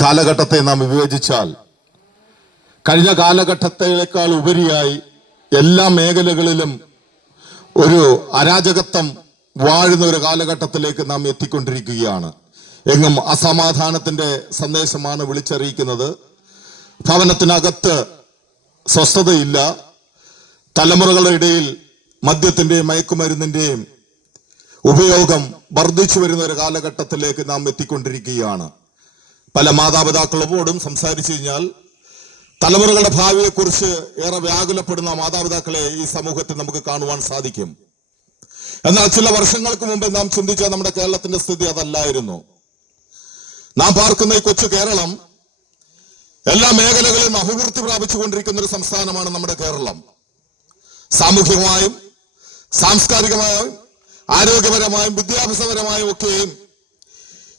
കാലഘട്ടത്തെ നാം വിവേചിച്ചാൽ കഴിഞ്ഞ കാലഘട്ടത്തേക്കാൾ ഉപരിയായി എല്ലാ മേഖലകളിലും ഒരു അരാജകത്വം വാഴുന്ന ഒരു കാലഘട്ടത്തിലേക്ക് നാം എത്തിക്കൊണ്ടിരിക്കുകയാണ്. എങ്ങും അസമാധാനത്തിന്റെ സന്ദേശമാണ് വിളിച്ചറിയിക്കുന്നത്. ഭവനത്തിനകത്ത് സ്വസ്ഥതയില്ല. തലമുറകളുടെ ഇടയിൽ മദ്യത്തിന്റെയും മയക്കുമരുന്നിന്റെയും ഉപയോഗം വർദ്ധിച്ചു വരുന്ന ഒരു കാലഘട്ടത്തിലേക്ക് നാം എത്തിക്കൊണ്ടിരിക്കുകയാണ്. പല മാതാപിതാക്കളോടും സംസാരിച്ചു കഴിഞ്ഞാൽ തലമുറകളുടെ ഭാവിയെക്കുറിച്ച് ഏറെ വ്യാകുലപ്പെടുന്ന മാതാപിതാക്കളെ ഈ സമൂഹത്തിൽ നമുക്ക് കാണുവാൻ സാധിക്കും. എന്നാൽ ചില വർഷങ്ങൾക്ക് മുമ്പ് നാം ചിന്തിച്ച നമ്മുടെ കേരളത്തിന്റെ സ്ഥിതി അതല്ലായിരുന്നു. നാം പാർക്കുന്ന ഈ കൊച്ചു കേരളം എല്ലാ മേഖലകളിലും അഭിവൃദ്ധി പ്രാപിച്ചുകൊണ്ടിരിക്കുന്ന ഒരു സംസ്ഥാനമാണ് നമ്മുടെ കേരളം. സാമൂഹികമായും സാംസ്കാരികമായും ആരോഗ്യപരമായും വിദ്യാഭ്യാസപരമായും ഒക്കെയും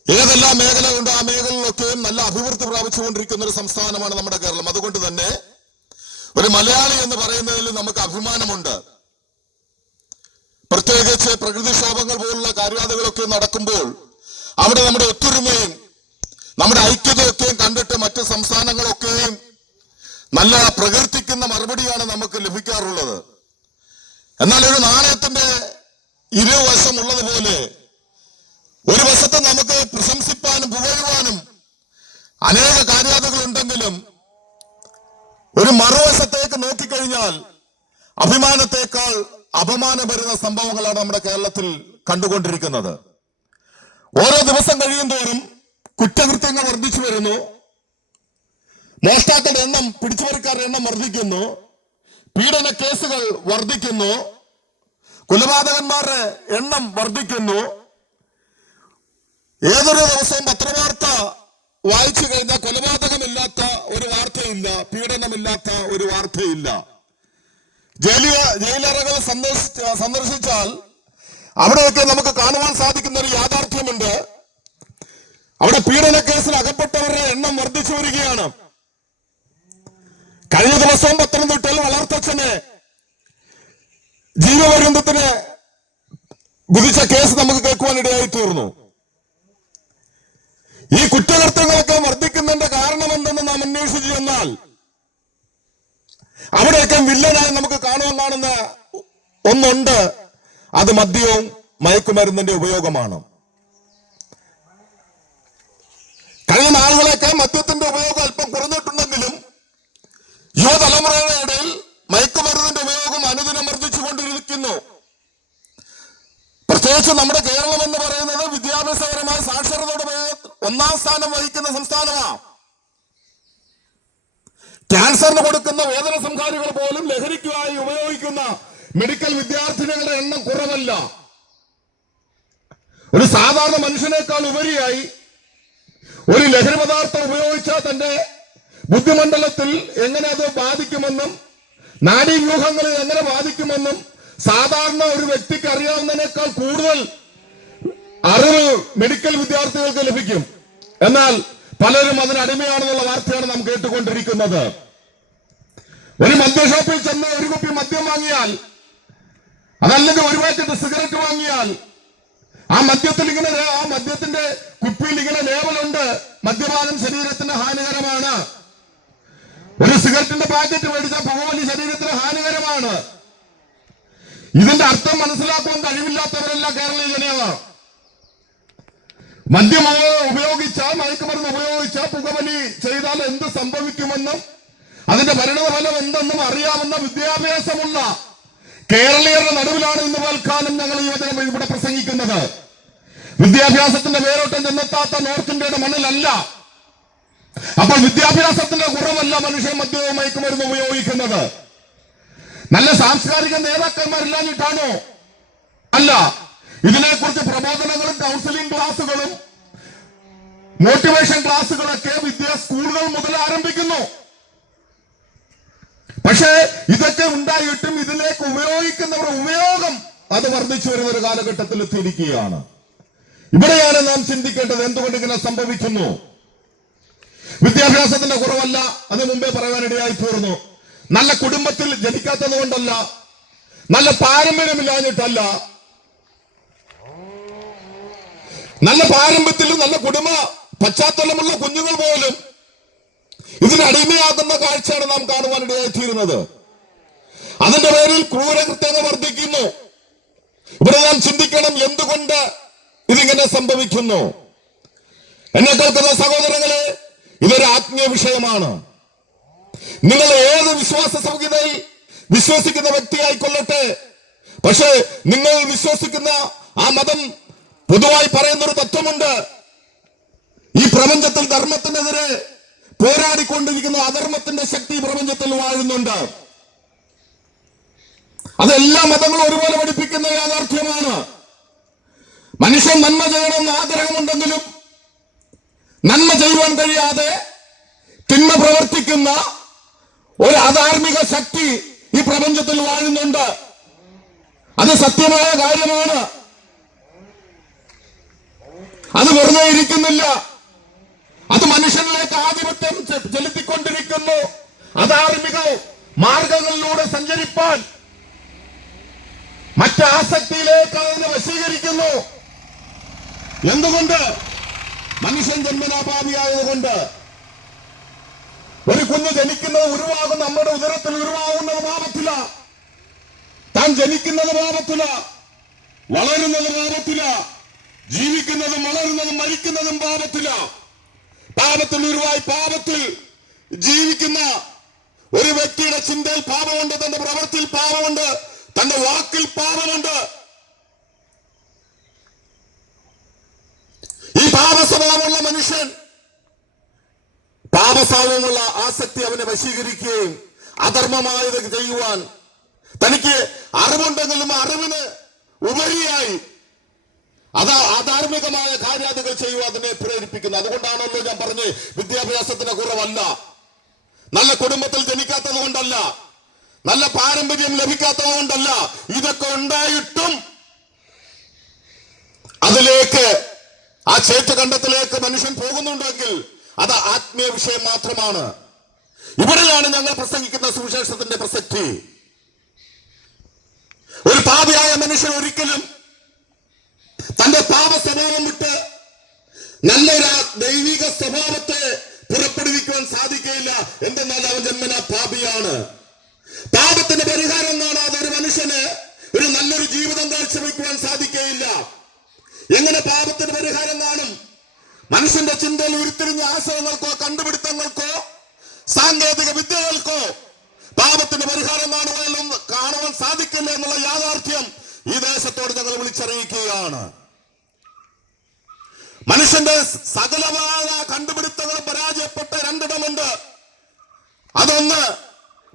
ഏതെല്ലാം മേഖലകളുണ്ട് ആ മേഖലകളിലൊക്കെയും നല്ല അഭിവൃദ്ധി പ്രാപിച്ചുകൊണ്ടിരിക്കുന്ന ഒരു സംസ്ഥാനമാണ് നമ്മുടെ കേരളം. അതുകൊണ്ട് തന്നെ ഒരു മലയാളി എന്ന് പറയുന്നതിൽ നമുക്ക് അഭിമാനമുണ്ട്. പ്രത്യേകിച്ച് പ്രകൃതിക്ഷോഭങ്ങൾ പോലുള്ള കാര്യാതകളൊക്കെ നടക്കുമ്പോൾ അവിടെ നമ്മുടെ ഒത്തൊരുമയും നമ്മുടെ ഐക്യതയൊക്കെയും കണ്ടിട്ട് മറ്റ് സംസ്ഥാനങ്ങളൊക്കെയും നല്ല പ്രകീർത്തിക്കുന്ന മറുപടിയാണ് നമുക്ക് ലഭിക്കാറുള്ളത്. എന്നാൽ ഒരു നാണയത്തിന്റെ ഇരുവശം ഉള്ളതുപോലെ ഒരു വശത്ത് നമുക്ക് പ്രശംസിപ്പാനും പുകഴുവാനും അനേക കാര്യാതകൾ ഉണ്ടെങ്കിലും ഒരു മറുവശത്തേക്ക് നോക്കിക്കഴിഞ്ഞാൽ അഭിമാനത്തെക്കാൾ അപമാനം വരുന്ന സംഭവങ്ങളാണ് നമ്മുടെ കേരളത്തിൽ കണ്ടുകൊണ്ടിരിക്കുന്നത്. ഓരോ ദിവസം കഴിയും തോറും കുറ്റകൃത്യങ്ങൾ വർദ്ധിച്ചു വരുന്നു. മോഷ്ടാക്കളുടെ എണ്ണം, പിടിച്ചുപറിക്കാരുടെ എണ്ണം വർദ്ധിക്കുന്നു. പീഡന കേസുകൾ വർദ്ധിക്കുന്നു. കൊലപാതകന്മാരുടെ എണ്ണം വർദ്ധിക്കുന്നു. ഏതൊരു ദിവസവും പത്രവാർത്ത വായിച്ചു കഴിഞ്ഞാൽ കൊലപാതകമില്ലാത്ത ഒരു വാർത്തയില്ല, പീഡനമില്ലാത്ത ഒരു വാർത്തയില്ല. ജയിലറകൾ സന്ദർശിച്ചാൽ അവിടെയൊക്കെ നമുക്ക് കാണുവാൻ സാധിക്കുന്ന ഒരു യാഥാർത്ഥ്യമുണ്ട്. അവിടെ പീഡന കേസിൽ അകപ്പെട്ടവരുടെ എണ്ണം വർദ്ധിച്ചു വരികയാണ്. കഴിഞ്ഞ ദിവസവും പത്തനംതിട്ടയിൽ വളർത്തച്ഛനെ ജീവപര്യന്തത്തിന് വിധിച്ച കേസ് നമുക്ക് കേൾക്കുവാൻ ഇടയായി തീർന്നു. ഈ കുറ്റകൃത്യങ്ങളൊക്കെ വർദ്ധിക്കുന്നതിന്റെ കാരണം എന്തെന്ന് നാം അന്വേഷിച്ചു ചെന്നാൽ അവിടെയൊക്കെ വില്ലനായി നമുക്ക് കാണുന്ന ഒന്നുണ്ട്. അത് മദ്യവും മയക്കുമരുന്നിന്റെ ഉപയോഗമാണ്. കഴിഞ്ഞ നാളുകളൊക്കെ മദ്യത്തിന്റെ ഉപയോഗം അല്പം കുറഞ്ഞിട്ടുണ്ടെങ്കിലും യുവതലമുറയുടെ ഇടയിൽ മയക്കുമരുന്നിന്റെ ഉപയോഗം അനുദിനം വർദ്ധിച്ചുകൊണ്ടിരിക്കുന്നു. പ്രത്യേകിച്ച് നമ്മുടെ കേരളം എന്ന് പറയുന്നത് വിദ്യാഭ്യാസപരമായ സാക്ഷരതയുടെ ഒന്നാം സ്ഥാനം വഹിക്കുന്ന സംസ്ഥാനമാണ്. ക്യാൻസറിന് കൊടുക്കുന്ന വേദന സംഹാരികൾ പോലും ലഹരിക്കായി ഉപയോഗിക്കുന്ന മെഡിക്കൽ വിദ്യാർത്ഥിനികളുടെ എണ്ണം കുറവല്ല. ഒരു സാധാരണ മനുഷ്യനേക്കാൾ ഉപരിയായി ഒരു ലഹരി പദാർത്ഥം ഉപയോഗിച്ചാൽ തന്റെ ബുദ്ധിമണ്ഡലത്തിൽ എങ്ങനെ അത് ബാധിക്കുമെന്നും നാഡീവ്യൂഹങ്ങളിൽ എങ്ങനെ ബാധിക്കുമെന്നും സാധാരണ ഒരു വ്യക്തിക്ക് അറിയാവുന്നതിനേക്കാൾ കൂടുതൽ അറിവ് മെഡിക്കൽ വിദ്യാർത്ഥികൾക്ക് ലഭിക്കും. എന്നാൽ പലരും അതിന് അടിമയാണെന്നുള്ള വാർത്തയാണ് നാം കേട്ടുകൊണ്ടിരിക്കുന്നത്. ഒരു മദ്യഷോപ്പിൽ ചെന്ന് ഒരു കുപ്പി മദ്യം വാങ്ങിയാൽ, അതല്ലെങ്കിൽ ഒരു പാക്കറ്റ് സിഗരറ്റ് വാങ്ങിയാൽ ആ മദ്യത്തിന്റെ കുപ്പിയിൽ ഇങ്ങനെ ലേബലുണ്ട്, മദ്യപാനം ശരീരത്തിന് ഹാനികരമാണ്. ഒരു സിഗരറ്റിന്റെ പാക്കറ്റ് മേടിച്ചാൽ പുകവലി ശരീരത്തിന് ഹാനികരമാണ്. ഇതിന്റെ അർത്ഥം മനസ്സിലാക്കുവാൻ കഴിവില്ലാത്തവരെല്ലാം കേരളീയ ജനങ്ങളാണ്. മദ്യം ഉപയോഗിച്ചാൽ, മയക്കുമരുന്ന് ഉപയോഗിച്ചാൽ, പുകവലി ചെയ്താൽ എന്ത് സംഭവിക്കുമെന്നും അതിന്റെ പരിണതഫലം എന്തെന്നും അറിയാവുന്ന വിദ്യാഭ്യാസമുള്ള കേരളീയരുടെ നടുവിലാണ് ഇന്ന് പൽക്കാലം ഞങ്ങൾ ഈ വചനം ഇവിടെ പ്രസംഗിക്കുന്നത്. വിദ്യാഭ്യാസത്തിന്റെ വേരോട്ടം ചെന്നെത്താത്ത നോർത്ത് ഇന്ത്യയുടെ മണ്ണിലല്ല. അപ്പോൾ വിദ്യാഭ്യാസത്തിന്റെ കുറവല്ല മനുഷ്യൻ മദ്യവും മയക്കുമരുന്ന് ഉപയോഗിക്കുന്നത്. നല്ല സാംസ്കാരിക നേതാക്കന്മാരില്ലാഞ്ഞിട്ടാണോ? അല്ല. ഇതിനെക്കുറിച്ച് പ്രബോധനങ്ങളും കൗൺസിലിംഗ് ക്ലാസുകളും മോട്ടിവേഷൻ ക്ലാസുകളൊക്കെ സ്കൂളുകൾ മുതൽ ആരംഭിക്കുന്നു. പക്ഷേ ഇതൊക്കെ ഉണ്ടായിട്ടും ഇതിലേക്ക് ഉപയോഗിക്കുന്നവരുടെ ഉപയോഗം അത് വർദ്ധിച്ചു വരുന്ന ഒരു കാലഘട്ടത്തിൽ എത്തിയിരിക്കുകയാണ്. ഇവിടെയാണ് നാം ചിന്തിക്കേണ്ടത്, എന്തുകൊണ്ട് ഇങ്ങനെ സംഭവിക്കുന്നു? വിദ്യാഭ്യാസത്തിന്റെ കുറവല്ല, അത് മുമ്പേ പറയാനിടയായി തീർന്നു. നല്ല കുടുംബത്തിൽ ജനിക്കാത്തത് കൊണ്ടല്ല, നല്ല പാരമ്പര്യമില്ലാഞ്ഞിട്ടല്ല, നല്ല പാരമ്പര്യത്തിലും നല്ല കുടുംബ പശ്ചാത്തലമുള്ള കുഞ്ഞുങ്ങൾ പോലും ഇതിന് അടിമയാകുന്ന കാഴ്ചയാണ് നാം കാണുവാനിടയായിത്തീരുന്നത്. അതിന്റെ പേരിൽ ക്രൂരകൃത്യങ്ങൾ വർദ്ധിക്കുന്നു. ഇവിടെ നാം ചിന്തിക്കണം, എന്തുകൊണ്ട് ഇതിങ്ങനെ സംഭവിക്കുന്നു? എന്നെ കേൾക്കുന്ന സഹോദരങ്ങളെ, ഇതൊരു ആത്മീയ വിഷയമാണ്. നിങ്ങൾ ഏത് വിശ്വാസ സംഹിതയിൽ വിശ്വസിക്കുന്ന വ്യക്തിയായിക്കൊള്ളട്ടെ, പക്ഷേ നിങ്ങൾ വിശ്വസിക്കുന്ന ആ മതം പൊതുവായി പറയുന്നൊരു തത്വമുണ്ട്. ഈ പ്രപഞ്ചത്തിൽ ധർമ്മത്തിനെതിരെ പോരാടിക്കൊണ്ടിരിക്കുന്ന അധർമ്മത്തിന്റെ ശക്തി പ്രപഞ്ചത്തിൽ വാഴുന്നുണ്ട്. അതെല്ലാ മതങ്ങളും ഒരുപോലെ പഠിപ്പിക്കുന്ന യാഥാർത്ഥ്യമാണ്. മനുഷ്യൻ നന്മ ചെയ്യണമെന്ന് ആഗ്രഹമുണ്ടെങ്കിലും നന്മ ചെയ്യുവാൻ കഴിയാതെ തിന്മ പ്രവർത്തിക്കുന്ന ഒരു അധാർമിക ശക്തി ഈ പ്രപഞ്ചത്തിൽ വാഴുന്നുണ്ട്. അത് സത്യമായ കാര്യമാണ്. അത് വെറുതെ ഇരിക്കുന്നില്ല. അത് മനുഷ്യനിലേക്ക് ആധിപത്യം ചെലുത്തിക്കൊണ്ടിരിക്കുന്നു. അധാർമിക മാർഗങ്ങളിലൂടെ സഞ്ചരിപ്പാൻ മറ്റ് ആസക്തിയിലേക്ക് അതിനെ വശീകരിക്കുന്നു. എന്തുകൊണ്ട്? മനുഷ്യൻ ജന്മനാപാപിയായതുകൊണ്ട്. ഒരു കുഞ്ഞ് ജനിക്കുന്നത് ഉരുവാകുന്ന നമ്മുടെ ഉദരത്തിൽ ഉരുവാകുന്നത് പാപത്തില. താൻ ജനിക്കുന്നത് പാപത്തില, വളരുന്നത് പാപത്തില, ജീവിക്കുന്നതും വളരുന്നതും മരിക്കുന്നതും പാപത്തില. പാപത്തിൽ ഉരുവായി പാപത്തിൽ ജീവിക്കുന്ന ഒരു വ്യക്തിയുടെ ചിന്തയിൽ പാപമുണ്ട്, തന്റെ പ്രവൃത്തിയിൽ പാപമുണ്ട്, തന്റെ വാക്കിൽ പാപമുണ്ട്. ഈ പാപസ്വഭാവമുള്ള മനുഷ്യൻ പാപസ്വഭാവമുള്ള ആസക്തി അവനെ വശീകരിക്കുകയും അധർമ്മമായത് ചെയ്യുവാൻ തനിക്ക് അറിവുണ്ടെങ്കിലും അറിവിന് ഉപരിയായി അധാർമികമായ കാര്യാദികൾ ചെയ്യുവാൻ അതിനെ പ്രേരിപ്പിക്കുന്നു. അതുകൊണ്ടാണല്ലോ ഞാൻ പറഞ്ഞ് വിദ്യാഭ്യാസത്തിന് കുറവല്ല, നല്ല കുടുംബത്തിൽ ജനിക്കാത്തത് കൊണ്ടല്ല, നല്ല പാരമ്പര്യം ലഭിക്കാത്തത് കൊണ്ടല്ല. ഇതൊക്കെ ഉണ്ടായിട്ടും അതിലേക്ക്, ആ ചേറ്റുകണ്ടത്തിലേക്ക് മനുഷ്യൻ പോകുന്നുണ്ടെങ്കിൽ അത് ആത്മീയ വിഷയം മാത്രമാണ്. ഇവിടെയാണ് ഞങ്ങൾ പ്രസംഗിക്കുന്ന സുവിശേഷത്തിന്റെ പ്രസക്തി. ഒരു പാപിയായ മനുഷ്യൻ ഒരിക്കലും തന്റെ പാപ സ്വഭാവം വിട്ട് നല്ലൊരു ദൈവിക സ്വഭാവത്തെ പുറപ്പെടുവിക്കുവാൻ സാധിക്കുകയില്ല. എന്തെന്നാൽ അവൻ ജന്മനാ പാപിയാണ്. പാപത്തിന്റെ പരിഹാരം കാണാതെ ഒരു മനുഷ്യന് ഒരു നല്ലൊരു ജീവിതം കാഴ്ചവെക്കുവാൻ സാധിക്കുകയില്ല. എങ്ങനെ പാപത്തിന് പരിഹാരം കാണും? മനുഷ്യന്റെ ചിന്തയിൽ ഉരുത്തിരിഞ്ഞ ആശയങ്ങൾക്കോ കണ്ടുപിടുത്തങ്ങൾക്കോ സാങ്കേതിക വിദ്യകൾക്കോ പാപത്തിന് പരിഹാരം കാണുവാൻ സാധിക്കില്ല എന്നുള്ള യാഥാർത്ഥ്യം ഈ ദേശത്തോട് ഞങ്ങൾ വിളിച്ചറിയിക്കുകയാണ്. മനുഷ്യന്റെ സകലമായ കണ്ടുപിടുത്തങ്ങളും പരാജയപ്പെട്ട രണ്ടിടമുണ്ട്. അതൊന്ന്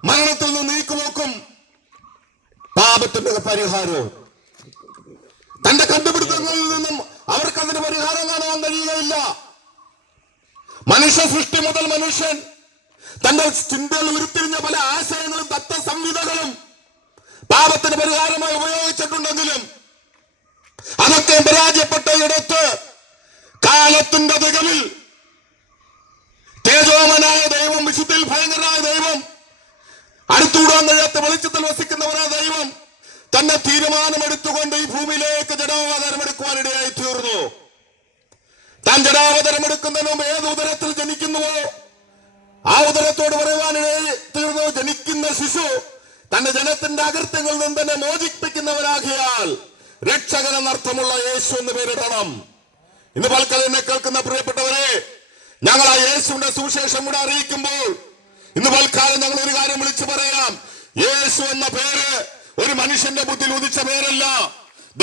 മരണത്തിൽ നിന്ന് നീക്കുപോക്കും, പാപത്തിന്റെ പരിഹാരവും. തന്റെ കണ്ടുപിടുത്തങ്ങളിൽ നിന്നും അവർക്കതിന് പരിഹാരം കാണാൻ കഴിയുകയില്ല. മനുഷ്യ സൃഷ്ടി മുതൽ മനുഷ്യൻ തന്റെ ചിന്തയിൽ ഉരുത്തിരിഞ്ഞ പല ആശയങ്ങളും തത്വസംഹിതകളും പാപത്തിന് പരിഹാരമായി ഉപയോഗിച്ചിട്ടുണ്ടെങ്കിലും അതൊക്കെ പരാജയപ്പെട്ട ഇടത്ത് കാലത്തിന്റെ തികവിൽ തേജോമനായ ദൈവം, വിശുദ്ധിയിൽ ഭയങ്കരനായ ദൈവം, അടുത്തുകൂടാൻ കഴിയാത്ത വെളിച്ചത്തിൽ വസിക്കുന്നവരായ ദൈവം തന്നെ തീരുമാനമെടുത്തുകൊണ്ട് ഈ ഭൂമിയിലേക്ക് ജഡാവതാരമെടുക്കുവാനിടയായി തീർന്നു. താൻ ജഡാവതാരമെടുക്കുന്നതിന് മുമ്പ് ഏത് ഉദരത്തിൽ ജനിക്കുന്നുവോ ആ ഉദരത്തോട് പറയുവാനിടയായി തീർന്നു, ജനിക്കുന്ന ശിശു തന്റെ ജനത്തിന്റെ അകൃത്യങ്ങളിൽ നിന്ന് തന്നെ മോചിപ്പിക്കുന്നവരാകിയാൽ രക്ഷകൻ എന്നർത്ഥമുള്ള യേശു എന്ന് പേരിടണം. ഇന്ന് പൽക്കാലം എന്നെ കേൾക്കുന്ന പ്രിയപ്പെട്ടവരെ, ഞങ്ങൾ ആ യേശുവിന്റെ സുവിശേഷം കൂടെ അറിയിക്കുമ്പോൾ ഇന്ന് പൽക്കാലം ഞങ്ങൾ ഒരു കാര്യം വിളിച്ചു പറയാം. യേശു എന്ന പേര് ഒരു മനുഷ്യന്റെ ബുദ്ധിയിൽ ഉദിച്ച പേരല്ല.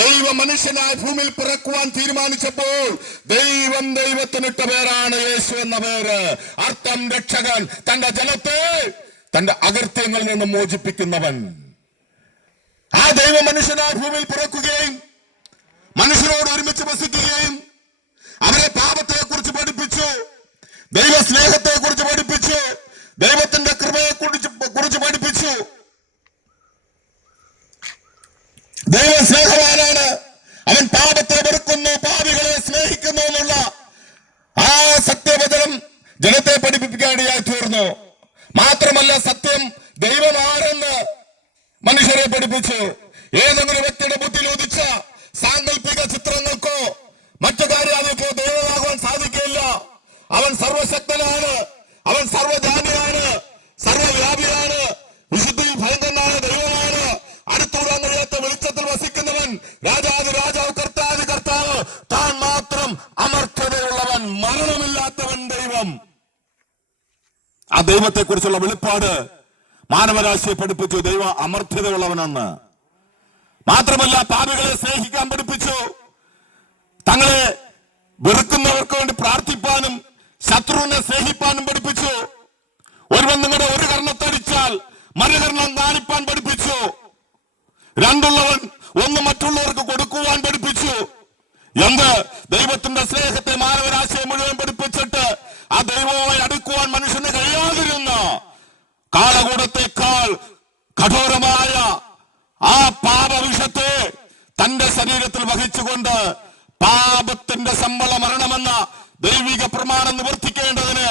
ദൈവം മനുഷ്യനായി ഭൂമിയിൽ പിറക്കുവാൻ തീരുമാനിച്ചപ്പോൾ ദൈവം ദൈവത്തിനിട്ട പേരാണ് യേശു എന്ന പേര്. അർത്ഥം രക്ഷകൻ, തന്റെ ജനത്തെ തന്റെ അകൃത്യങ്ങളിൽ നിന്ന് മോചിപ്പിക്കുന്നവൻ. ആ ദൈവ മനുഷ്യനായി ഭൂമിയിൽ പിറക്കുകയും മനുഷ്യരോട് ഒരുമിച്ച് വസിക്കുകയും അവരെ പാപത്തെ കുറിച്ച് പഠിപ്പിച്ചു, ദൈവ സ്നേഹത്തെ കുറിച്ച് പഠിപ്പിച്ചു, ദൈവത്തിന്റെ കൃപയെ കുറിച്ച് പഠിപ്പിച്ചു. ദൈവം സ്നേഹവാനാണ്, അവൻ പാപത്തെ വെറുക്കുന്നു, പാപികളെ സ്നേഹിക്കുന്നു എന്നുള്ള ആ സത്യവചനം ജനത്തെ പഠിപ്പിക്കാനിടയായി തീർന്നു. മാത്രമല്ല, സത്യം ദൈവമാണെന്ന് മനുഷ്യരെ പഠിപ്പിച്ചു. ഏതെങ്കിലും വ്യക്തിയുടെ ബുദ്ധിയിൽ ഉദിച്ച സാങ്കല്പിക ചിത്രങ്ങൾക്കോ മറ്റു കാര്യങ്ങൾക്കോ ദൈവമാകാൻ സാധിക്കില്ല. അവൻ സർവശക്തനാണ്, അവൻ സർവജാനിയാണ്, സർവവ്യാപിയാണ്, വിശുദ്ധിയിൽ ഭയങ്കരനായ ദൈവമാണ്. അടുത്തൂടാൻ കഴിയാത്ത വെളിച്ചത്തിൽ വസിക്കുന്നവൻ, രാജാതി രാജാവ്, കർത്താതി കർത്താവ്, താൻ മാത്രം അമർത്യതയുള്ളവൻ, മരണമില്ലാത്തവൻ ദൈവം. ആ ദൈവത്തെ കുറിച്ചുള്ള വെളിപ്പാട് മാനവരാശിയെ പഠിപ്പിച്ചു. ദൈവം അമർത്യതയുള്ളവനെന്ന് മാത്രമല്ല, പാപികളെ സ്നേഹിക്കാൻ പഠിപ്പിച്ചു. തങ്ങളെ വെറുക്കുന്നവർക്ക് വേണ്ടി പ്രാർത്ഥിപ്പാനും ശത്രുവിനെ സ്നേഹിപ്പാനും പഠിപ്പിച്ചു. ഒരുവൻ നിങ്ങളുടെ ഒരു കർണത്തടിച്ചാൽ മറുകർണം കാണിപ്പാൻ പഠിപ്പിച്ചു. രണ്ടുള്ളവൻ ഒന്ന് മറ്റുള്ളവർക്ക് കൊടുക്കുവാൻ പഠിപ്പിച്ചു. എന്ത് ദൈവത്തിന്റെ സ്നേഹത്തെ മാനവരാശിയെ മുഴുവൻ പഠിപ്പിച്ചിട്ട് ആ ദൈവവുമായി അടുക്കുവാൻ മനുഷ്യന് കഴിയാതിരുന്ന കാളകൂടത്തെക്കാൾ കഠോരമായ ആ പാപവിഷത്തെ തന്റെ ശരീരത്തിൽ വഹിച്ചുകൊണ്ട് പാപത്തിന്റെ ശമ്പള മരണമെന്ന ദൈവിക പ്രമാണം നിവർത്തിക്കേണ്ടതിന്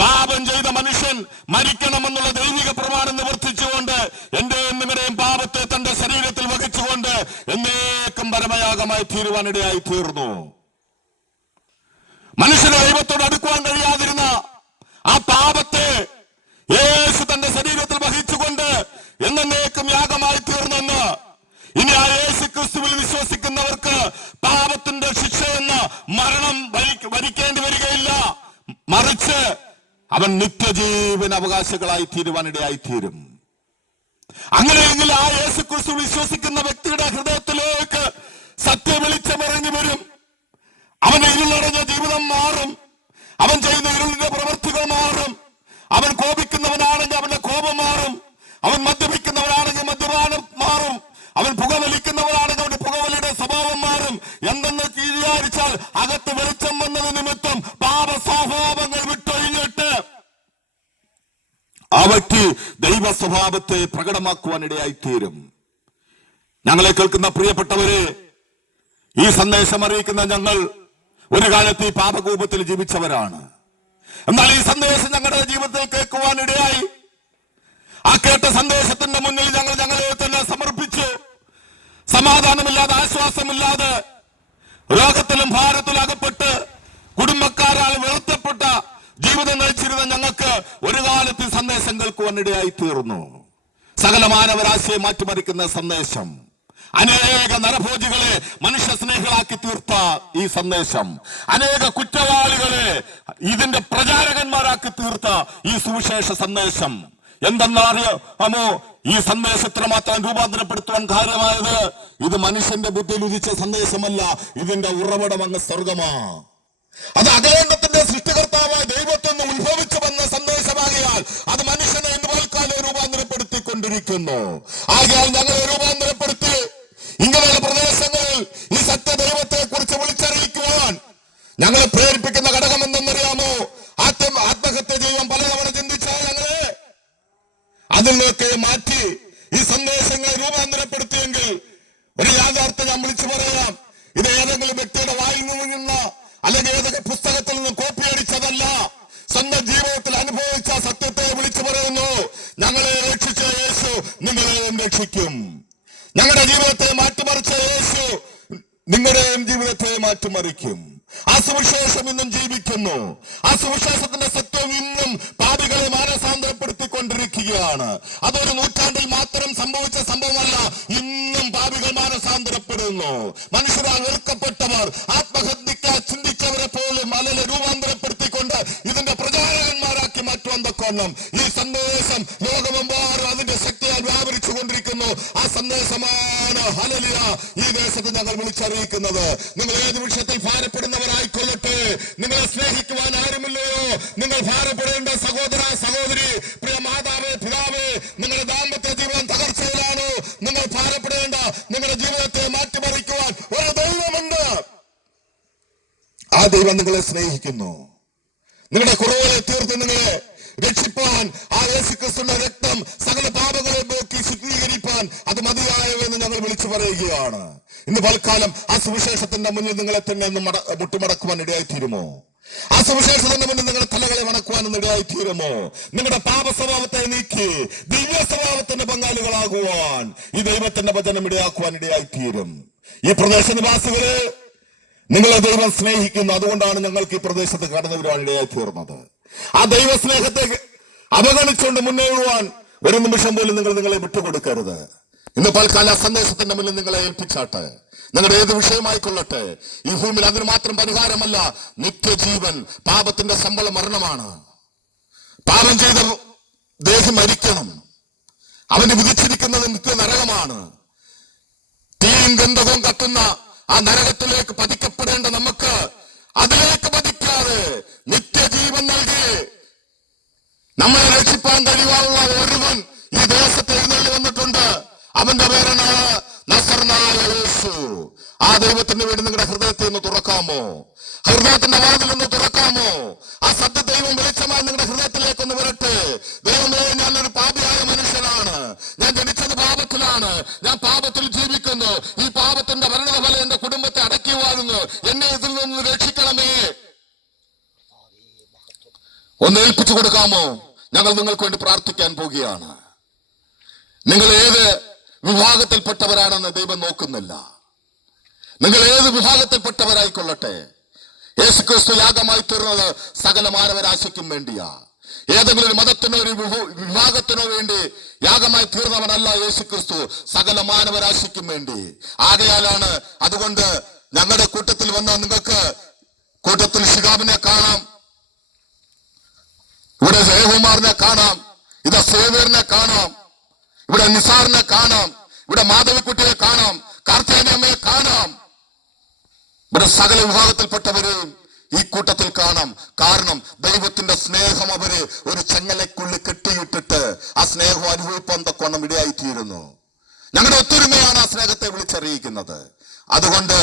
പാപം ചെയ്ത മനുഷ്യൻ മരിക്കണമെന്നുള്ള ദൈവിക പ്രമാണം നിവർത്തിച്ചുകൊണ്ട് എന്റെയും നിങ്ങളുടെയും പാപത്തെ തന്റെ ശരീരത്തിൽ വഹിച്ചുകൊണ്ട് എന്നേക്കും പരമയാഗമായി തീരുവാനിടയായി തീർന്നു. മനുഷ്യന് ദൈവത്തോട് അടുക്കുവാൻ കഴിയാതിരുന്ന ആ പാപത്തെ യേശു തന്റെ ശരീരത്തിൽ വഹിച്ചുകൊണ്ട് എന്നേക്കും യാഗമായി തീർന്നെന്ന് ഇനി ആ യേശു ക്രിസ്തുവിൽ വിശ്വസിക്കുന്നവർക്ക് പാപത്തിന്റെ ശിക്ഷയെന്ന മരണം വരിക്കേണ്ടി വരികയില്ല. മറിച്ച് അവൻ നിത്യജീവൻ അവകാശികളായി തീരുവാനിടയായി തീരും. അങ്ങനെയെങ്കിൽ ആ യേശു ക്രിസ്തു വിശ്വസിക്കുന്ന വ്യക്തിയുടെ ഹൃദയത്തിലേക്ക് സത്യ വെളിച്ചം ഇറങ്ങി വരും. അവന്റെ ഇരുളടഞ്ഞ ജീവിതം മാറും. അവൻ ചെയ്യുന്ന ഇരുളിന്റെ പ്രവൃത്തികൾ മാറും. അവൻ കോപിക്കുന്നവനാണെങ്കിൽ അവന്റെ കോപം മാറും. അവൻ മദ്യപിക്കുന്നവനാണെങ്കിൽ മദ്യപാനം മാറും. അവൻ പുകവലിക്കുന്നവനാണെങ്കിൽ അവന്റെ പുകവലിയുടെ സ്വഭാവം മാറും. എന്തെന്ന് വിചാരിച്ചാൽ അകത്ത് വെളിച്ചം വന്നത് നിമിത്തം പാപ സ്വഭാവങ്ങൾ വിട്ടൊഴിഞ്ഞിട്ട് ആ വ്യക്തി ദൈവ സ്വഭാവത്തെ പ്രകടമാക്കുവാനിടയായി തീരും. ഞങ്ങളെ കേൾക്കുന്ന പ്രിയപ്പെട്ടവരെ, ഈ സന്ദേശം അറിയിക്കുന്ന ഞങ്ങൾ ഒരു കാലത്ത് ഈ പാപകൂപത്തിൽ ജീവിച്ചവരാണ്. എന്നാൽ ഈ സന്ദേശം ഞങ്ങളുടെ ജീവിതത്തിൽ കേൾക്കുവാനിടയായി ആ കേട്ട സന്ദേശത്തിന്റെ മുന്നിൽ ഞങ്ങളെ തന്നെ സമർപ്പിച്ചു. സമാധാനമില്ലാതെ, ആശ്വാസമില്ലാതെ, രോഗത്തിലും ഭാരത്തിലും അകപ്പെട്ട് കുടുംബക്കാരാൽ വെറുത്തപ്പെട്ട ജീവിതം നയിച്ചിരുന്ന ഞങ്ങൾക്ക് ഒരു കാലത്ത് ഈ സന്ദേശം കേൾക്കുവാനിടയായി തീർന്നു. സകല മാനവരാശിയെ മാറ്റിമറിക്കുന്ന സന്ദേശം, അനേക നരഭോജികളെ മനുഷ്യ സ്നേഹികളാക്കി തീർത്ത ഈ സന്ദേശം, അനേക കുറ്റവാളികളെ ഇതിന്റെ പ്രചാരകന്മാരാക്കി തീർത്ത ഈ സുവിശേഷ സന്ദേശം എന്തെന്നറിയാമോ? ഈ സന്ദേശത്തിന് മാത്രം രൂപാന്തരപ്പെടുത്തുവാൻ കാര്യമായത് ഇത് മനുഷ്യന്റെ ബുദ്ധിയിൽ ഉദിച്ച സന്ദേശമല്ല, ഇതിന്റെ ഉറവിടം അങ്ങ് സ്വർഗമാ. അത് അഖിലേണ്ടത്തിന്റെ സൃഷ്ടികർത്താവായ ദൈവത്തിൽ നിന്ന് ഉത്ഭവിച്ചു വന്ന സന്ദേശമാകിയാൽ അത് മനുഷ്യനെ ഇന്ന് പൽക്കാലം രൂപാന്തരപ്പെടുത്തിക്കൊണ്ടിരിക്കുന്നു. ആകയാൽ ഞങ്ങളെ രൂപാന്തരപ്പെടുത്തി ഇങ്ങനെയുള്ള പ്രദേശങ്ങളിൽ ഈ സത്യദൈവത്തെ കുറിച്ച് വിളിച്ചറിയിക്കുവാൻ ഞങ്ങളെ പ്രേരിപ്പിക്കുന്ന ഘടകം എന്തെന്നറിയാമോ? ആത്മഹത്യ ചെയ്യുവാൻ പലതവണ ചിന്തിച്ചാൽ ഞങ്ങളെ അതിൽ നിന്നൊക്കെ മാറ്റി ഈ സന്ദേശങ്ങളെ രൂപാന്തരപ്പെടുത്തിയെങ്കിൽ ഒരു യാഥാർത്ഥ്യം ഞാൻ വിളിച്ചു പറയാം. ഇത് ഏതെങ്കിലും വ്യക്തിയുടെ വായിൽ നിന്ന അല്ലെങ്കിൽ ഏതൊക്കെ പുസ്തകത്തിൽ നിന്ന് കോപ്പി അടിച്ചതല്ല. സ്വന്തം ജീവിതത്തിൽ അനുഭവിച്ച സത്യത്തെ വിളിച്ചു പറയുന്നു. ഞങ്ങളെ രക്ഷിച്ച യേശു നിങ്ങളെയും രക്ഷിക്കും. ഞങ്ങളുടെ ജീവിതത്തെ മാറ്റിമറിച്ച യേശു നിങ്ങളുടെയും ജീവിതത്തെ മാറ്റിമറിക്കും. ആ സുവിശേഷം ഇന്നും ജീവിക്കുന്നു. ആ സുവിശേഷത്തിന്റെ സത്യം ഇന്നും പാപികളെ മാനസാന്തരപ്പെടുത്തിക്കൊണ്ടിരിക്കുകയാണ്. അതൊരു നൂറ്റാണ്ടിൽ മാത്രം സംഭവിച്ച സംഭവമല്ല. ഇന്നും പാപികൾ മാനസാന്തരപ്പെടുന്നു. മനുഷ്യരാൽ വെറുക്കപ്പെട്ടവർ, ആത്മഹത്യക്കാർ ചിന്തിച്ചവരെ പോലും അലലെ രൂപാന്തരപ്പെടുത്തിക്കൊണ്ട് ഇതിന്റെ പ്രചാരകന്മാരാക്കി മാറ്റുവാൻ തക്കവണ്ണം ഈ സന്ദേശം ലോകമെമ്പാടും അതിന്റെ ശക്തിയാൽ വ്യാപരിച്ചു കൊണ്ടിരിക്കുന്നു. ആ സന്ദേശമാണ് ഹല്ലേലൂയ ഈ ദേശത്ത് ഞങ്ങൾ വിളിച്ചറിയിക്കുന്നത്. നിങ്ങൾ ഏത് വിഷയത്തിൽ ഭാരപ്പെടുന്നവരായിക്കൊള്ളട്ടെ, നിങ്ങളെ സ്നേഹിക്കുവാൻ ആരുമില്ലയോ? നിങ്ങൾ ഭാരപ്പെടേണ്ട സഹോദര സഹോദരി, പ്രിയ മാതാവേ പിതാവേ, നിങ്ങളുടെ ദാമ്പത്യ ജീവിതം തകർച്ചയിലാണോ? നിങ്ങൾ ഭാരപ്പെടേണ്ട. നിങ്ങളുടെ ജീവിതത്തെ മാറ്റിമറിക്കുവാൻ ഒരു ദൈവമുണ്ട്. ആ ദൈവം നിങ്ങളെ സ്നേഹിക്കുന്നു. നിങ്ങളുടെ കുറവുകളെ തീർത്ത് നിങ്ങളെ രക്ഷിപ്പാൻ ആ യേശുക്രിസ്തുവിന്റെ രക്തം സകല പാപങ്ങളെ പോക്കി ശുദ്ധീകരിപ്പാൻ അത് മതിയായവെന്ന് ഞങ്ങൾ വിളിച്ചു പറയുകയാണ്. ഇന്ന് പൽക്കാലം ആ സുവിശേഷത്തിന്റെ മുന്നിൽ നിങ്ങളെ തന്നെ ഒന്ന് മുട്ടുമടക്കുവാൻ ഇടയായി തീരുമോ? ആ സുവിശേഷത്തിന്റെ മുന്നിൽ നിങ്ങളുടെ തലകളെ വണക്കുവാൻ ഇടയായി തീരുമോ? നിങ്ങളുടെ പാപ സ്വഭാവത്തെ നീക്കി ദിവ്യ സ്വഭാവത്തിന്റെ പങ്കാളികളാകുവാൻ ഈ ദൈവത്തിന്റെ വചനം ഇടയാക്കുവാൻ ഇടയായി തീരും. ഈ പ്രദേശ നിവാസികളെ, നിങ്ങളെ ദൈവം സ്നേഹിക്കുന്നു. അതുകൊണ്ടാണ് ഞങ്ങൾക്ക് ഈ പ്രദേശത്ത് കടന്നു വരുവാൻ ഇടയായി തീർന്നത്. ആ ദൈവ സ്നേഹത്തെ അവഗണിച്ചുകൊണ്ട് മുന്നേറുവാൻ ഒരു നിമിഷം പോലും നിങ്ങൾ നിങ്ങളെ വിട്ടുകൊടുക്കരുത്. ഇന്ന് പൽക്കാല സന്ദേശത്തിന്റെ മുന്നിൽ നിങ്ങളെ ഏൽപ്പിച്ചാട്ടെ. നിങ്ങളുടെ ഏത് വിഷയമായിക്കൊള്ളട്ടെ, ഈ ഭൂമിയിൽ അതിന് മാത്രം പരിഹാരമല്ല, നിത്യജീവൻ. പാപത്തിന്റെ ശമ്പളം മരണമാണ്. പാപം ചെയ്ത ദേഹം മരിക്കണം. അവന് വിധിച്ചിരിക്കുന്നത് നിത്യ നരകമാണ്. തീയും ഗന്ധവും കത്തുന്ന ആ നരകത്തിലേക്ക് പതിക്കപ്പെടേണ്ട നമുക്ക് അതിലേക്ക് പതിക്കാതെ നിത്യജീവൻ നൽകി നമ്മളെ രക്ഷിപ്പാൻ കഴിവാനുള്ള ഒരുവൻ ഈ ദേശത്ത് എഴുന്നള്ളി വന്നിട്ടുണ്ട്. അവന്റെ പേരാണ് നസറനായ യേശു. ആ ദൈവത്തിന് വേണ്ടി നിങ്ങളുടെ ഹൃദയത്തെ ഒന്ന് തുറക്കാമോ? ഹൃദയത്തിന്റെ വാതിൽ ഒന്ന് തുറക്കാമോ? ആ സത്യ ദൈവം വെളിച്ചമായി നിങ്ങളുടെ ഹൃദയത്തിലേക്ക് ഒന്ന് വരട്ടെ. ദൈവമേ, ഞാനൊരു പാപിയായ മനുഷ്യനാണ്. ഞാൻ ജനിച്ചത് പാപത്തിലാണ്. ഞാൻ പാപത്തിൽ ജീവിക്കുന്നു. ഈ പാപത്തിന്റെ ഭരണഫലം എന്റെ കുടുംബത്തെ അടക്കിവാഴുന്നു. എന്നെ ഇതിൽ നിന്ന് രക്ഷിക്കണമേ. ഒന്ന് ഏൽപ്പിച്ചു കൊടുക്കാമോ? ഞങ്ങൾ നിങ്ങൾക്ക് വേണ്ടി പ്രാർത്ഥിക്കാൻ പോവുകയാണ്. നിങ്ങൾ ഏത് വിഭാഗത്തിൽപ്പെട്ടവരാണെന്ന് ദൈവം നോക്കുന്നില്ല. നിങ്ങൾ ഏത് വിഭാഗത്തിൽപ്പെട്ടവരായിക്കൊള്ളട്ടെ, യേശുക്രിസ്തു യാഗമായി തീർന്നത് സകല മാനവരാശിക്കും വേണ്ടിയാ. ഏതെങ്കിലും ഒരു മതത്തിനോ ഒരു വിഭാഗത്തിനോ വേണ്ടി യാഗമായി തീർന്നവനല്ല യേശുക്രിസ്തു, സകല മാനവരാശിക്കും വേണ്ടി. ആകയാലാണ് അതുകൊണ്ട് ഞങ്ങളുടെ കൂട്ടത്തിൽ വന്ന നിങ്ങൾക്ക് കൂട്ടത്തിൽ ഷിഹാബിനെ കാണാം, ഇവിടെ ജയകുമാറിനെ കാണാം, ഇത് സേവ്യറിനെ കാണാം, ഇവിടെ നിസാറിനെ കാണാം, ഇവിടെ മാധവിക്കുട്ടിയെ കാണാം, കാർത്തികേയമ്മയെ കാണാം. ഇവിടെ സകല വിഭാഗത്തിൽപ്പെട്ടവരെയും ഈ കൂട്ടത്തിൽ കാണാം. കാരണം ദൈവത്തിന്റെ സ്നേഹം അവര് ഒരു ചെങ്ങലയ്ക്കുള്ളിൽ കെട്ടിയിട്ടിട്ട് ആ സ്നേഹം അനുഭവിപ്പാൻ തക്കോണം ഇടയായിത്തീരുന്നു. ഞങ്ങളുടെ ഒത്തൊരുമയാണ് ആ സ്നേഹത്തെ വിളിച്ചറിയിക്കുന്നത്. അതുകൊണ്ട്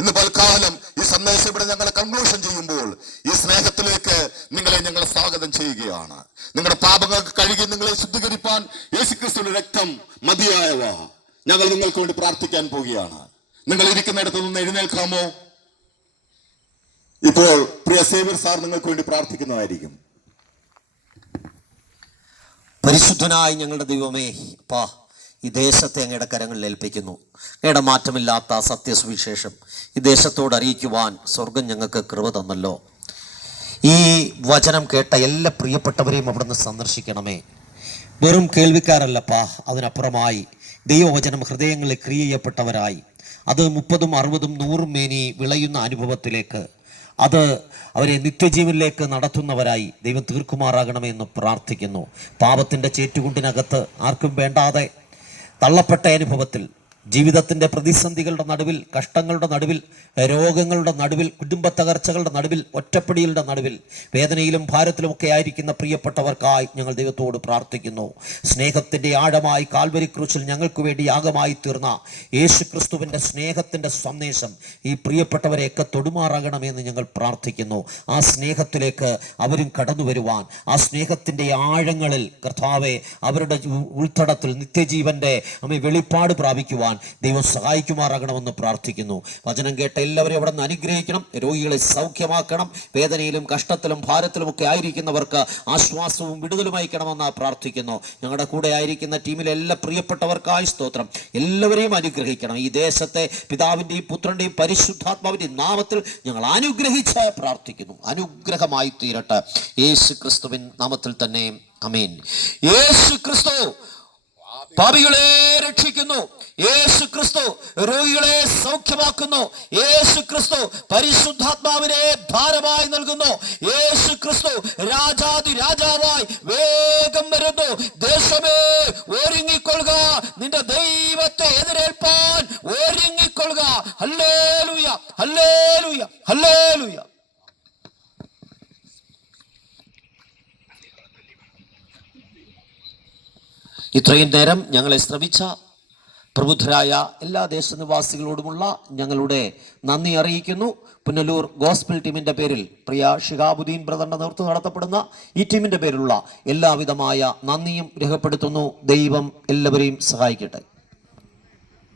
ഇന്ന് പൽക്കാലം ഈ സന്ദേശം ഇവിടെ ഞങ്ങൾ കൺക്ലൂഷൻ ചെയ്യുമ്പോൾ ഈ സ്നേഹത്തിലേക്ക് നിങ്ങളെ ഞങ്ങൾ സ്വാഗതം ചെയ്യുകയാണ്. നിങ്ങളുടെ പാപങ്ങൾക്ക് കഴുകി നിങ്ങളെ ശുദ്ധീകരിപ്പാൻ യേശുക്രിസ്തുവിന്റെ രക്തം മതിയായവ. ഞങ്ങൾ നിങ്ങൾക്ക് വേണ്ടി പ്രാർത്ഥിക്കാൻ പോവുകയാണ്. നിങ്ങൾ ഇരിക്കുന്നിടത്ത് നിന്ന് എഴുന്നേൽക്കാമോ? ഇപ്പോൾ പ്രിയ സേവ്യർ സാർ നിങ്ങൾക്ക് വേണ്ടി പ്രാർത്ഥിക്കുന്നതായിരിക്കും. പരിശുദ്ധനായി ഞങ്ങളുടെ ദൈവമേ, ഈ ദേശത്തെ അങ്ങയുടെ കരങ്ങളിൽ ഏൽപ്പിക്കുന്നു. അങ്ങയുടെ മാറ്റമില്ലാത്ത സത്യസുവിശേഷം ഈ ദേശത്തോട് അറിയിക്കുവാൻ സ്വർഗം ഞങ്ങൾക്ക് കൃപ തന്നല്ലോ. ഈ വചനം കേട്ട എല്ലാ പ്രിയപ്പെട്ടവരെയും അവിടുന്ന് സന്ദർശിക്കണമേ. വെറും കേൾവിക്കാരല്ലപ്പാ, അതിനപ്പുറമായി ദൈവവചനം ഹൃദയങ്ങളിൽ ക്രിയ ചെയ്യപ്പെട്ടവരായി അത് 30, 60, 100 മേനി വിളയുന്ന അനുഭവത്തിലേക്ക് അത് അവരെ നിത്യജീവനിലേക്ക് നടത്തുന്നവരായി ദൈവം തീർക്കുമാറാകണമേ എന്ന് പ്രാർത്ഥിക്കുന്നു. പാപത്തിൻ്റെ ചേറ്റുകുണ്ടിനകത്ത് ആർക്കും വേണ്ടാതെ തള്ളപ്പെട്ട അനുഭവത്തിൽ ജീവിതത്തിൻ്റെ പ്രതിസന്ധികളുടെ നടുവിൽ, കഷ്ടങ്ങളുടെ നടുവിൽ, രോഗങ്ങളുടെ നടുവിൽ, കുടുംബ തകർച്ചകളുടെ നടുവിൽ, ഒറ്റപ്പെടികളുടെ നടുവിൽ, വേദനയിലും ഭാരത്തിലുമൊക്കെ ആയിരിക്കുന്ന പ്രിയപ്പെട്ടവർക്കായി ഞങ്ങൾ ദൈവത്തോട് പ്രാർത്ഥിക്കുന്നു. സ്നേഹത്തിൻ്റെ ആഴമായി കാൽവരി ക്രൂശിൽ ഞങ്ങൾക്ക് വേണ്ടി യാഗമായി തീർന്ന യേശുക്രിസ്തുവിൻ്റെ സ്നേഹത്തിൻ്റെ സന്ദേശം ഈ പ്രിയപ്പെട്ടവരെയൊക്കെ തൊടുമാറാകണമെന്ന് ഞങ്ങൾ പ്രാർത്ഥിക്കുന്നു. ആ സ്നേഹത്തിലേക്ക് അവരും കടന്നു വരുവാൻ, ആ സ്നേഹത്തിൻ്റെ ആഴങ്ങളിൽ കർത്താവെ അവരുടെ ഉൾത്തടത്തിൽ നിത്യജീവൻ്റെ വെളിപ്പാട് പ്രാപിക്കുവാൻ ദൈവം സഹായിക്കുമാറാകണമെന്ന് പ്രാർത്ഥിക്കുന്നു. വചനം കേട്ട എല്ലാവരും അവിടെ നിന്ന് അനുഗ്രഹിക്കണം. രോഗികളെ സൗഖ്യമാക്കണം. വേദനയിലും കഷ്ടത്തിലും ഭാരത്തിലും ഒക്കെ ആയിരിക്കുന്നവർക്ക് ആശ്വാസവും വിടുതലും അയക്കണമെന്ന് പ്രാർത്ഥിക്കുന്നു. ഞങ്ങളുടെ കൂടെ ആയിരിക്കുന്ന ടീമിലെ എല്ലാ പ്രിയപ്പെട്ടവർക്കായി സ്തോത്രം. എല്ലാവരെയും അനുഗ്രഹിക്കണം. ഈ ദേശത്തെ പിതാവിൻ്റെയും പുത്രൻ്റെയും പരിശുദ്ധാത്മാവിൻ്റെയും നാമത്തിൽ ഞങ്ങൾ അനുഗ്രഹിച്ച് പ്രാർത്ഥിക്കുന്നു. അനുഗ്രഹമായി തീരട്ടെ യേശു ക്രിസ്തുവിൻ നാമത്തിൽ തന്നെ, ആമേൻ. യേശു ക്രിസ്തു പാപികളെ രക്ഷിക്കുന്നു. യേശു ക്രിസ്തു രോഗികളെ സൗഖ്യമാക്കുന്നു. യേശു ക്രിസ്തു പരിശുദ്ധാത്മാവിനെ ധാരമായി നൽകുന്നു. യേശു ക്രിസ്തു രാജാതി രാജാവായി വേഗം വരുന്നു. ദേശമേ ഒരുങ്ങിക്കൊള്ളുക, നിന്റെ ദൈവത്തെ എതിരേൽപ്പാൻ ഒരുങ്ങിക്കൊള്ളുക. Hallelujah, hallelujah, hallelujah. ഇത്രയും നേരം ഞങ്ങളെ ശ്രമിച്ച പ്രബുദ്ധരായ എല്ലാ ദേശനിവാസികളോടുമുള്ള ഞങ്ങളുടെ നന്ദി അറിയിക്കുന്നു. പുനലൂർ ഗോസ്പിൽ ടീമിൻ്റെ പേരിൽ പ്രിയ ഷിഹാബുദ്ദീൻ ബ്രദറിൻ്റെ നേതൃത്വം നടത്തപ്പെടുന്ന ഈ ടീമിൻ്റെ പേരിലുള്ള എല്ലാവിധമായ നന്ദിയും രേഖപ്പെടുത്തുന്നു. ദൈവം എല്ലാവരെയും സഹായിക്കട്ടെ.